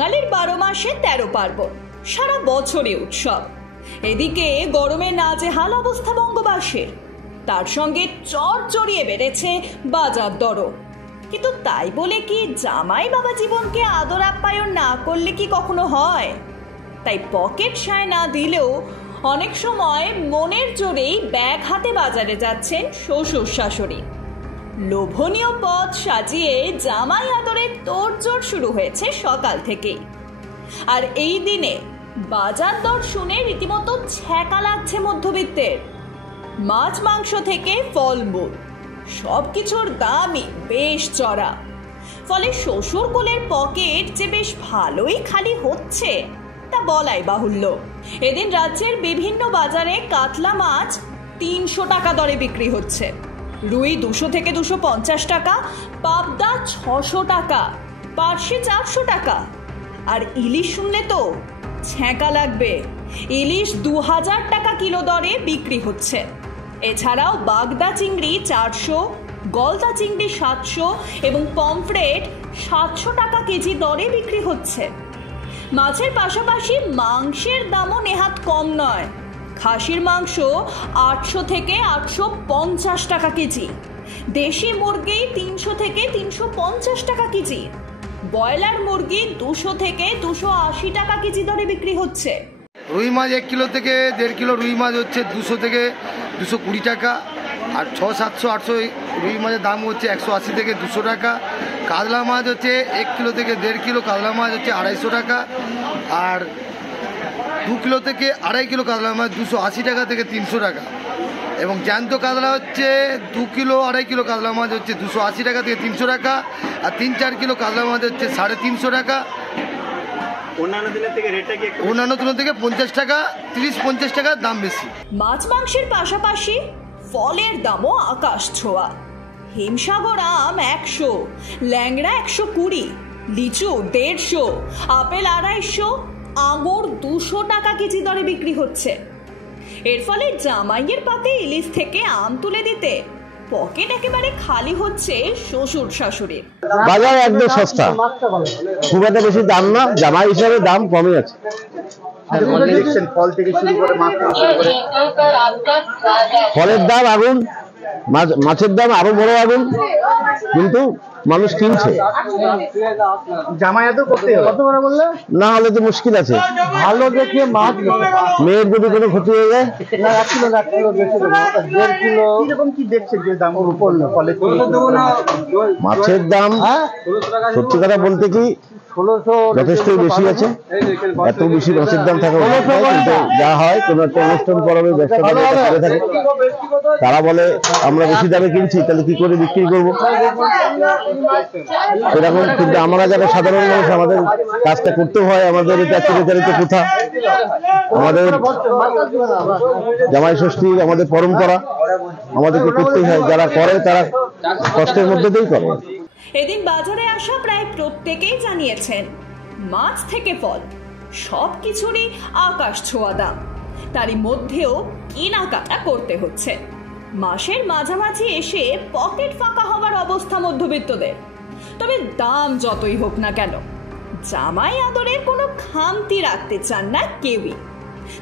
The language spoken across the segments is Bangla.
বাঙালির 12 মাসে 13 পার্বণ, সারা বছরে উৎসব। এদিকে গরমে নাজেহাল অবস্থা বঙ্গবাসীর, তার সঙ্গে চড়চড়িয়ে বেড়েছে বাজার দরও। কিন্তু তাই বলে কি জামাই বাবা জীবনকে আদর আপ্যায়ন না করলে কি কখনো হয়? তাই পকেট সায় না দিলেও অনেক সময় মনের জোরেই ব্যাগ হাতে বাজারে যাচ্ছেন শ্বশুর শাশুড়ি। লোভনীয় পথ সাজিয়ে জামাই আদরের তোড়জোড় শুরু হয়েছে সকাল থেকেই। আর এই দিনে বাজার দর শুনে রীতিমতো ছ্যাঁকা লাগছে মধ্যবিত্তের। মাছ মাংস থেকে ফলমূল সবকিছুর দামই বেশ চড়া। ফলে শ্বশুর কোলের পকেট যে বেশ ভালোই খালি হচ্ছে তা বলাই বাহুল্য। এদিন রাজ্যের বিভিন্ন বাজারে কাতলা মাছ 300 টাকা দরে বিক্রি হচ্ছে, রুই 200 থেকে 250 টাকা, পাবদা 600 টাকা, পার্শে 400 টাকা। আর ইলিশ শুনলে তো ছ্যাঁকা লাগবে, ইলিশ 2000 টাকা কিলো দরে বিক্রি হচ্ছে। এছাড়াও বাগদা চিংড়ি 400, গলদা চিংড়ি 700 এবং পমফ্রেট 700 টাকা কেজি দরে বিক্রি হচ্ছে। মাছের পাশাপাশি মাংসের দামও নেহাত কম নয়। খাসির মাংস 800 থেকে 850 টাকা কেজি, দেশি মুরগি 300 থেকে 350 টাকা কেজি, ব্রয়লার মুরগি 200 থেকে 280 টাকা কেজি দরে বিক্রি হচ্ছে। রুই মাছ 1 কিলো থেকে 1.5 কিলো রুই মাছ হচ্ছে 200 থেকে 220 টাকা, আর 600, 700, 800 রুই মাছের দাম হচ্ছে 180 থেকে 200 টাকা। কাতলা মাছ হচ্ছে 1 কিলো থেকে 1.5 কিলো কাতলা মাছ হচ্ছে 250 টাকা, আর 2 কিলো থেকে 2.5 কিলো কাতলা মাছ 280 টাকা থেকে 300 টাকা। এবং জ্যান্ত কাতলা হচ্ছে 2 কিলো 2.5 কিলো কাতলা মাছ হচ্ছে 280 টাকা থেকে 300 টাকা, আর 3-4 কিলো কাতলা মাছ হচ্ছে 350 টাকা। অন্যান্য দিনের থেকে 50 টাকা, 30-50 টাকা দাম বেশি। মাছ মাংসের পাশাপাশি ফলের দামও আকাশ ছোঁয়া। হিমসাগর আম 100, ল্যাংড়া 120, লিচু 150, আপেল 250, আঙুর 200 টাকা কেজি দরে বিক্রি হচ্ছে। এর ফলে জামাইয়ের পাতে ইলিশ থেকে আম তুলে দিতে পকেট একেবারে খালি হচ্ছে শ্বশুর শাশুড়ির। বাজার একদম সস্তা, খুব একটা বেশি দাম না, জামাই হিসাবে দাম কমই আছে। ফলের দাম আগুন, মাছের দাম আরো বড় আগুন, কিন্তু মানুষ কিনছে। না হলে তো মুশকিল আছে, ভালো দেখে মাছ, মেয়ের যদি কোনো ক্ষতি হয়ে যায়। মাছের দাম সত্যি কথা বলতে কি যথেষ্টই বেশি আছে। এত বেশি মাছের দাম থাকা কিন্তু যা হয় কোনো একটা অনুষ্ঠান পরবে ব্যবসা করে থাকে, তারা বলে আমরা বেশি দামে কিনছি, তাহলে কি করে বিক্রি করবো সেরকম। কিন্তু আমরা যারা সাধারণ মানুষ, আমাদের কাজটা করতে হয়, আমাদের এটা চিরচারিত প্রথা, আমাদের জামাই ষষ্ঠী আমাদের পরম্পরা, আমাদেরকে করতেই হয়। যারা করে তারা কষ্টের মধ্যে দিয়েই করে। এদিন বাজারে আসা প্রায় প্রত্যেকেই জানিয়েছেন মাছ থেকে ফল সবকিছুরই আকাশ ছোঁয়া দাম। তারই মধ্যেও কেনাকাটা করতে হচ্ছে। মাসের মাঝামাঝি এসে পকেট ফাঁকা হওয়ার অবস্থা মধ্যবিত্তদের। তবে দাম যতই হোক না কেন, জামাই আদরের কোনো খামতি রাখতে চান না কেউই।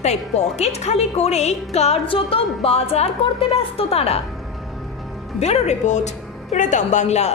তাই পকেট খালি করেই কার্যত বাজার করতে ব্যস্ত তারা। Bureau report, Ritam Bangla.